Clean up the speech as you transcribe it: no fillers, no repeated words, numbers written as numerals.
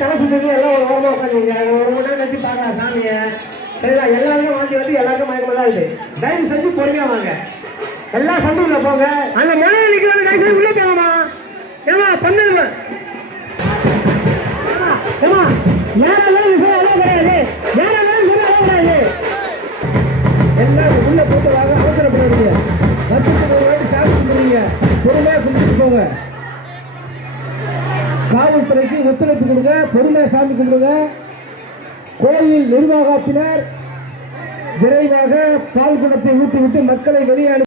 தலை சுற்றி எல்லாம் ஒரு ஓரமாக உட்காந்துங்க. ஒரு மணி நேரம் கழிச்சு பார்க்கலாம் சாமியை. சரிங்களா? எல்லாருமே வாங்கி வந்து எல்லாருக்கும் மயக்கம் தான் இருக்குது. தயவு செஞ்சு பொறுமையாக வாங்க. எல்லாம் சண்டை போங்க. அந்த மலையை நிற்கிறது கைக்கு உள்ளே போங்கம்மா. ஏமா பண்ணுங்க ஏமா யாரெல்லாம் எல்லாம் கிடையாது. யாரெல்லாம் கிடையாது. எல்லாரும் உள்ள போட்டு வாங்க. அவசரப்படுறீங்க. 10 ரூபாய்க்கு சாமி கும்பிடுறீங்க. பொறுமையாக கும்பிட்டு போங்க. காவல்துறைக்கு ஒத்துழைப்பு கொடுங்க. பொறுமையாக சாமி கும்பிடுங்க. கோயில் நிர்வாகத்தினர் விரைவாக பால் குடத்தை ஊட்டிவிட்டு மக்களை வெளியே